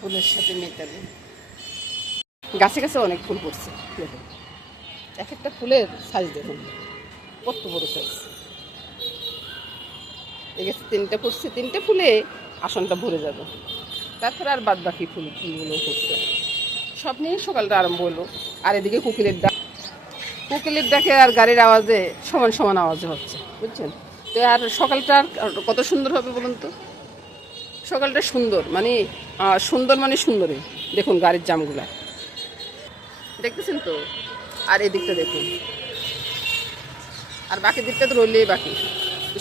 ফুলের সাথে মেটালি গাছে গাছে অনেক ফুল পড়ছে দেখুন, এক একটা ফুলের সাইজ দেখুন কত বড় সাইজ। এই গাছে 3টে পড়ছে, 3টে ফুলে আসনটা ভরে যাবে। তারপরে আর বাদ বাকি ফুলগুলো পড়ছে, সব নিয়ে সকালটা আরম্ভ হলো। আর এদিকে কোকিলের ডাকে আর গাড়ির আওয়াজে সমান সমান আওয়াজে হচ্ছে, বুঝছেন তো। আর সকালটা আর কত সুন্দর হবে বলুন তো। সকালটা সুন্দর মানে সুন্দরই। দেখুন গাড়ির জামগুলা দেখতেছেন তো, আর এদিকটা দেখুন, আর বাকি দিকটা তো রইলেই বাকি।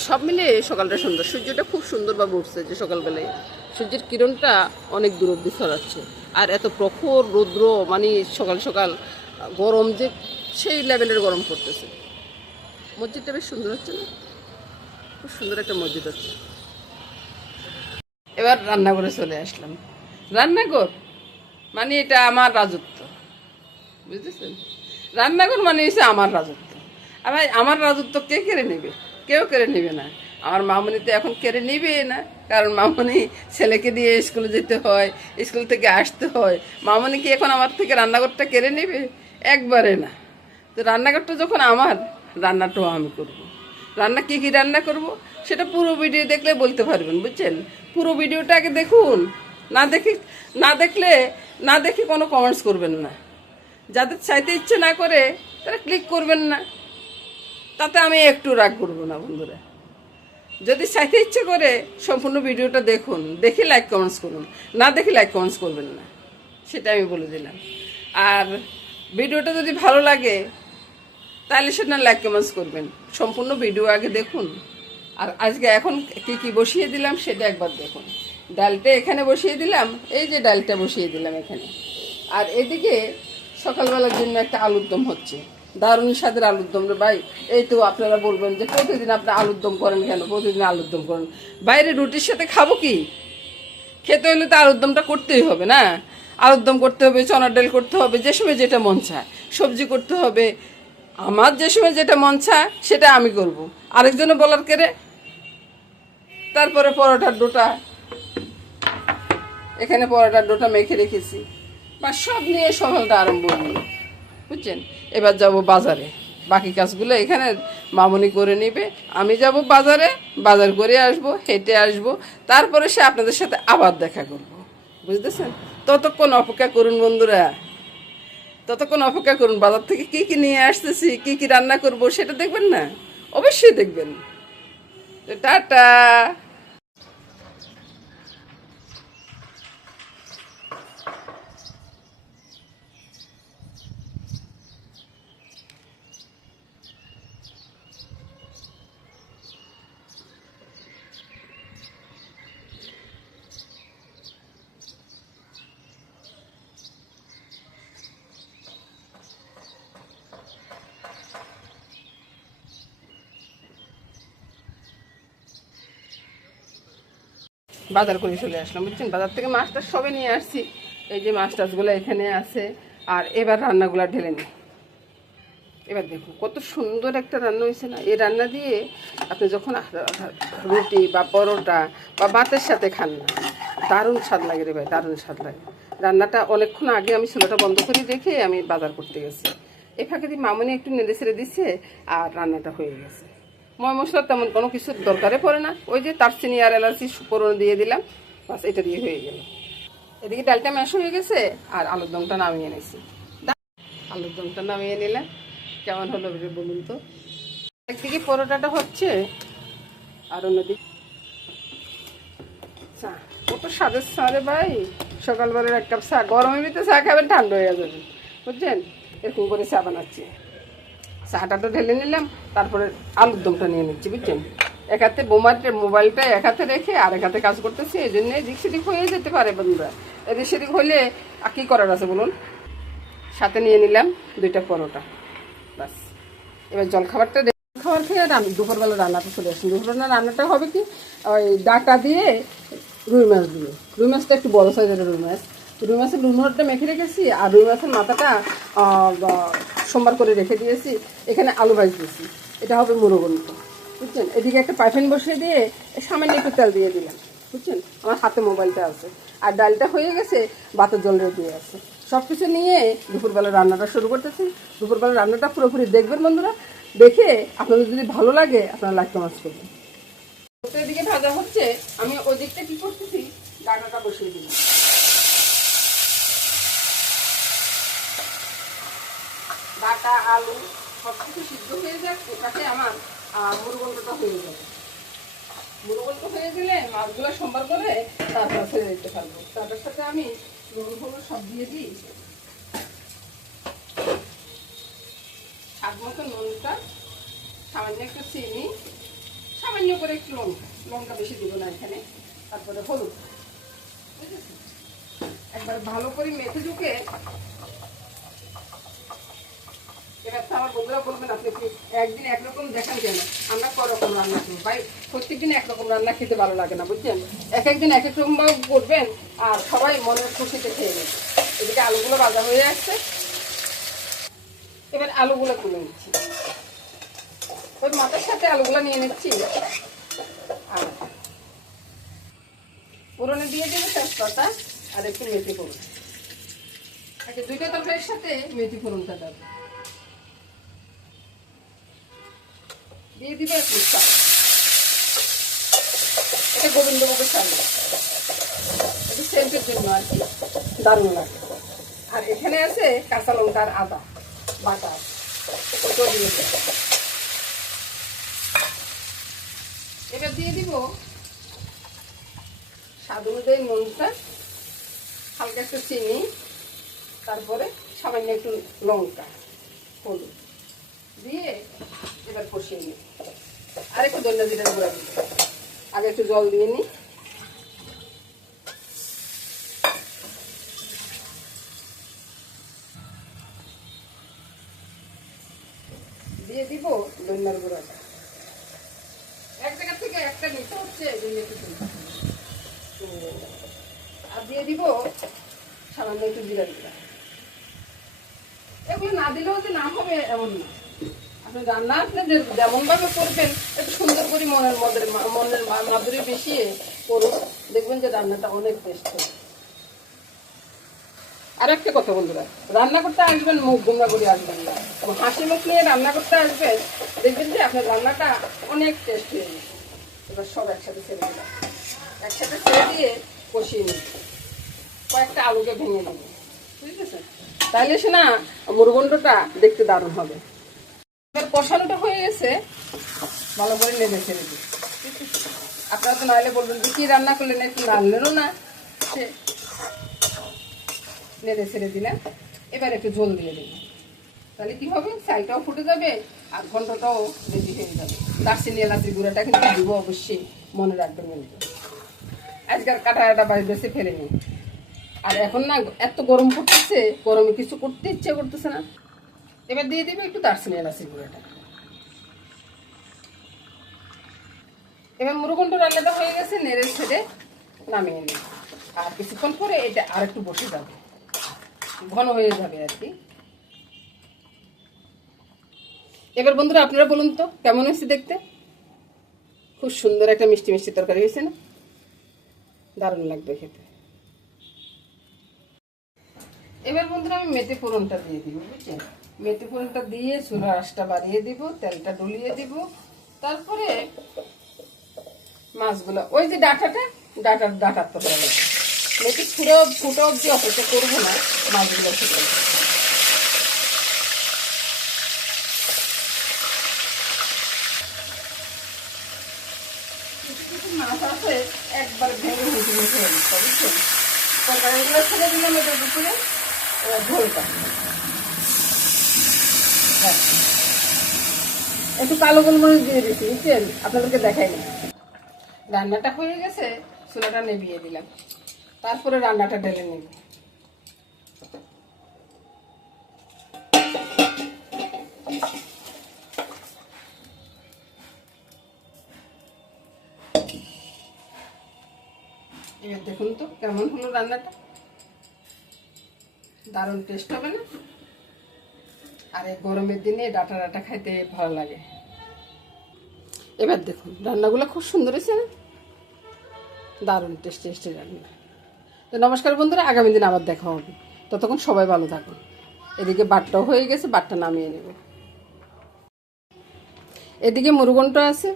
সব মিলে সকালটা সুন্দর। সূর্যটা খুব সুন্দরভাবে উঠছে, যে সকালবেলায় সূর্যের কিরণটা অনেক দূর অব্দি ছড়াচ্ছে। আর এত প্রখর রৌদ্র মানে সকাল সকাল গরম, যে সেই লেভেলের গরম পড়তেছে। মসজিদটা বেশ সুন্দর হচ্ছে না, খুব সুন্দর একটা মসজিদ হচ্ছে। এবার রান্নাঘরে চলে আসলাম। রান্নাঘর মানে এটা আমার রাজত্ব, বুঝতেছেন। রান্নাঘর মানে হচ্ছে আমার রাজত্ব। আর ভাই আমার রাজত্ব কে কেড়ে নেবে? কেউ কেড়ে নেবে না। আমার মামনি তো এখন কেড়ে নেবে না, কারণ মামনি ছেলেকে দিয়ে স্কুলে যেতে হয়, স্কুল থেকে আসতে হয়। মামনি কি এখন আমার থেকে রান্নাঘরটা কেড়ে নেবে? একবারে না। তো রান্নাঘরটা যখন আমার, রান্নাটাও আমি করব। রান্না কী কী রান্না করব সেটা পুরো ভিডিও দেখলে বলতে পারবেন, বুঝছেন। পুরো ভিডিওটা আগে দেখুন, না দেখে কোনো কমেন্টস করবেন না। যাদের চাইতে ইচ্ছে না করে তারা ক্লিক করবেন না, তাতে আমি একটু রাগ করবো না বন্ধুরা। যদি চাইতে ইচ্ছে করে সম্পূর্ণ ভিডিওটা দেখুন, দেখে লাইক কমেন্টস করুন, না দেখে লাইক কমেন্টস করবেন না, সেটা আমি বলে দিলাম। আর ভিডিওটা যদি ভালো লাগে তাহলে সেটা লাইক কমেন্টস করবেন। সম্পূর্ণ ভিডিও আগে দেখুন। আর আজকে এখন কি কি বসিয়ে দিলাম সেটা একবার দেখুন। ডালটা এখানে বসিয়ে দিলাম, এই যে ডালটা বসিয়ে দিলাম এখানে। আর এদিকে সকালবেলার জন্য একটা আলুর দম হচ্ছে, দারুণ স্বাদের আলুর দম রে ভাই। এই তো আপনারা বলবেন যে প্রতিদিন আপনি আলুর দম করেন কেন, প্রতিদিন আলুর দম করেন। বাইরে রুটির সাথে খাবো কি? খেতে হলে তো আলুর দমটা করতেই হবে না। আলুর দম করতে হবে, চনার ডাল করতে হবে, যে সময় যেটা মন চায়, সবজি করতে হবে। আমার যে সময় যেটা মন চায় সেটা আমি করব, আরেকজনে বলার কেড়ে। তারপরে পরোটার ডোটা, এখানে পরোটার ডোটা মেখে রেখেছি, বা সব নিয়ে সকালটা আরম্ভ হলো, বুঝছেন। এবার যাব বাজারে, বাকি কাজগুলো এখানে মামনি করে নেবে। আমি যাব বাজারে, বাজার করে আসবো, হেঁটে আসবো, তারপরে সে আপনাদের সাথে আবার দেখা করব, বুঝতেছেন। ততক্ষণ অপেক্ষা করুন বন্ধুরা, ততক্ষণ অপেক্ষা করুন। বাজার থেকে কী কী নিয়ে আসতেছি, কী কী রান্না করব সেটা দেখবেন না? অবশ্যই দেখবেন। টাটা। বাজার করে চলে আসলাম, বুঝছেন। বাজার থেকে মাছ টাছ সবে নিয়ে আসছি। এই যে মাছ টাছগুলো এখানে আছে। আর এবার রান্নাগুলো ঢেলে নিই। এবার দেখুন কত সুন্দর একটা রান্না হয়েছে না। এই রান্না দিয়ে আপনি যখন রুটি বা পরোটা বা ভাতের সাথে খান না, দারুণ স্বাদ লাগে রে ভাই, দারুণ স্বাদ লাগে। রান্নাটা অনেকক্ষণ আগে আমি চুলাটা বন্ধ করে রেখে আমি বাজার করতে গেছি। এই ফাঁকে দিয়ে মামনি একটু নেড়ে ছেড়ে দিচ্ছে, আর রান্নাটা হয়ে গেছে। ময় মশলা তেমন কোনো কিছুর দরকারে পড়ে না, ওই যে দারচিনি আর এলাচি ফোড়ন দিয়ে দিলাম, বাস এটা দিয়ে হয়ে গেল। এদিকে ডালটা ম্যাশ হয়ে গেছে, আর আলুর দমটা নামিয়ে নিয়েছি। আলুর দমটা নামিয়ে নিলাম, কেমন হলো বলুন তো। একদিকে পরোটাটা হচ্ছে, আর অন্যদিকে চা। কত স্বাদের চা রে ভাই, সকালবেলার এক কাপ চা। গরমের ভিতরে চা খাবেন, ঠান্ডা হয়ে যাবেন, বুঝছেন। এরকম করে চা বানাচ্ছি। চাটা তো ঢেলে নিলাম, তারপরে আলুর দমটা নিয়ে নিচ্ছি, বুঝছেন। এক হাতে মোবাইলটা এক হাতে রেখে আর এক হাতে কাজ করতেছি, এই জন্য এদিক সেদিক হয়ে যেতে পারে বন্ধুরা। এদিক সেদিক হলে আর কী করার আছে বলুন। সাথে নিয়ে নিলাম 2টা পরোটা, বাস। এবার জলখাবার খেয়ে দুপুরবেলা রান্নাটা চলে আসুন। দুপুরবেলা রান্নাটা হবে কি, ওই ডাটা দিয়ে রুই মাছ দিয়ে। রুই মাছটা একটু বড় সাইজের রুই মাছ। রুই মাছের লুনটা মেখে রেখেছি, আর রুই মাছের মাথাটা সোমবার করে রেখে দিয়েছি। এখানে আলু ভাজি দিয়েছি, এটা হবে মুড়োঘন্ট, বুঝছেন। এদিকে একটা পাইফেন বসিয়ে দিয়ে সামান্য একটু তেল দিয়ে দিলাম, বুঝছেন, আমার হাতে মোবাইলটা আছে, আর ডালটা হয়ে গেছে, ভাতের জল রেডি আছে। সব কিছু নিয়ে দুপুরবেলা রান্নাটা শুরু করতেছি। দুপুরবেলা রান্নাটা পুরোপুরি দেখবেন বন্ধুরা, দেখে আপনাদের যদি ভালো লাগে আপনারা লাইক কমেন্টস করবেন। এদিকে ভাজা হচ্ছে, আমি ওই দিকটা কি করতেছি, ডাটাটা বসিয়ে দিলাম। ডাটা আলু সব কিছু সিদ্ধ হয়ে যাক, এটাতে আমার মুরগন্ডটা হয়ে যাবে। মুরগন্ড হয়ে গেলে মাছগুলো সম্বার করে তারপর ফেলে দিতে পারবো। তার সাথে আমি নুন হলুদ সব দিয়ে দিই, স্বাদ মতো নুনটা, সামান্য একটু চিনি, সামান্য করে একটু লঙ্কা বেশি দিব না এখানে, তারপরে হলুদ, বুঝেছি। একবার ভালো করে মেখে ঢুকে এবার তো আমার বন্ধুরা বলবেন আপনি কি একদিন একরকম দেখান কেন, আমরা করকম রান্না করবো ভাই, প্রত্যেকদিন একরকম রান্না খেতে ভালো লাগে না, বুঝছেন। এক একদিন এক এক রকম করবেন আর সবাই মনের খুশিতে খেয়ে নেবে। এদিকে আলুগুলো ভাজা হয়ে আসছে, এবার আলুগুলো তুলে নিচ্ছি, ওই মাথার সাথে আলুগুলো নিয়ে নিচ্ছি। আর পুরনে দিয়ে দেবো তেজপাতা আর একটু মেথি ফোড়ন, আচ্ছা দুইটা তরকারির সাথে মেথি ফোড়নটা দেবো, দিয়ে দিবে একটু চাল, এটা গোবিন্দভোগের চাল, একটু সেন্টের জন্য আর কি, দারুণ লাগে। আর এখানে আছে কাঁচা লঙ্কা আর আদা বাটা, ওটাও দিয়ে দেব। এবার দিয়ে দিব স্বাদ অনুযায়ী নুনটা, হালকা একটু চিনি, তারপরে সামান্য একটু লঙ্কা, হলুদ দিয়ে এবার কষিয়ে নিই। আর একটু ধনিয়া জিরার গুঁড়া দিব, আগে একটু জল দিয়ে নিই। দিয়ে দিব ধনিয়ার গুঁড়াটা, এক জায়গা থেকে একটা নিতে হচ্ছে, আর দিয়ে দিব সামান্য একটু জিরার গুঁড়া। এগুলো না দিলেও যে না হবে এমন না, আপনি রান্না আপনি যেমন ভাবে করবেন একটু সুন্দর করে মনের মাধুরী মিশিয়ে করুন, দেখবেন যে রান্নাটা অনেক টেস্ট হবে। আর একটা কথা বন্ধুরা, রান্না করতে আসবেন মুখ গুমরা করে আসবেন না, হাসি মুখ নিয়ে রান্না করতে আসবেন, দেখবেন যে আপনার রান্নাটা অনেক টেস্ট হয়ে যাবে। এবার সব একসাথে ছেড়ে দিলাম, একসাথে ছেড়ে দিয়ে কষিয়ে নিন, কয়েকটা আলুকে ভেঙে নেব, বুঝতেছেন, তাইলে সে না মুরগন্ডটা দেখতে দারুণ হবে। এবার কষানোটা হয়ে গেছে, ভালো করে নেড়ে ছেড়ে দিই। আপনারা তো নাহলে বলবেন যে কি রান্না করলেন, একটু রান্নেরও না, সে নেড়ে ছেড়ে দিলাম। এবার একটু ঝোল দিয়ে দিন, তাহলে কি হবে, চালটাও ফুটে যাবে আর ঘন্টটাও রেডি হয়ে যাবে। দারচিনি এলাচি গুঁড়াটা কিন্তু দিব অবশ্যই, মনে রাখবেন কিন্তু। আজকাল কাটা বাড়ি বেশি ফেলে নিই, আর এখন না এত গরম পড়তেছে, গরমে কিছু করতে ইচ্ছে করতেছে না। এবার দিয়ে দিবে একটু দারচিনি এলাচি গুঁড়াটা। এবার মুরগন্ড রান্নাটা হয়ে গেছে, নেড়ে ছেড়ে নামিয়ে নিই। আর কিছুক্ষণ পরে এটা আর একটু বসে যাবে, ঘন হয়ে যাবে আর কি। এবার বন্ধুরা আপনারা বলুন তো কেমন হয়েছে দেখতে, খুব সুন্দর একটা মিষ্টি মিষ্টি তরকারি হয়েছে না, দারুণ লাগবে খেতে। এবার বন্ধুরা আমি মেথি ফোড়নটা দিয়ে দিব, বুঝছেন, মেথি ফোড়নটা দিয়ে চুলার আঁচটা বাড়িয়ে দিব, তেলটা ডলিয়ে দিব, তারপরে মাছগুলো, ওই যে ডাটার তরকারি, মেথি ফুটো অব্দি অপেক্ষা করবো না, মাছগুলো ফুটে মাছ আছে একবার ভেঙে মুখে মুখে বুঝছেন, তরকারিগুলো ছেড়ে দিলাম এটার ভিতরে, ঝোলটা একটু কালো গোলমরিচ দিয়ে দিচ্ছি, বুঝছেন, আপনাদেরকে দেখাই না। রান্নাটা হয়ে গেছে, চুলাটা নেভিয়ে দিলাম, তারপরে রান্নাটা ঢেলে নেব। এবার দেখুন তো কেমন হলো রান্নাটা, দারুণ টেস্ট হবে না, আর এই গরমের দিনে ডাটা খাইতে ভালো লাগে। এবার দেখুন রান্নাগুলো খুব সুন্দর হয়েছে না, দারুণ টেস্টি রান্না। তো নমস্কার বন্ধুরা, আগামী দিন আবার দেখা হবে। ততক্ষণ সবাই ভালো থাকুন। এদিকে বাটটাও হয়ে গেছে, বাটটা নামিয়ে নেব। এদিকে মুরগন্ট আছে,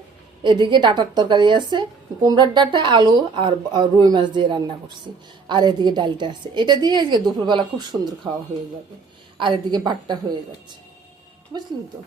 এদিকে ডাঁটার তরকারি আছে, কুমড়ার ডাঁটা, আলু আর রুই মাছ দিয়ে রান্না করছি। আর এদিকে ডালটা আছে, এটা দিয়ে আজকে দুপুরবেলা খুব সুন্দর খাওয়া হয়ে যাবে। আর এদিকে বাটটা হয়ে যাচ্ছে, বুঝলেন তো।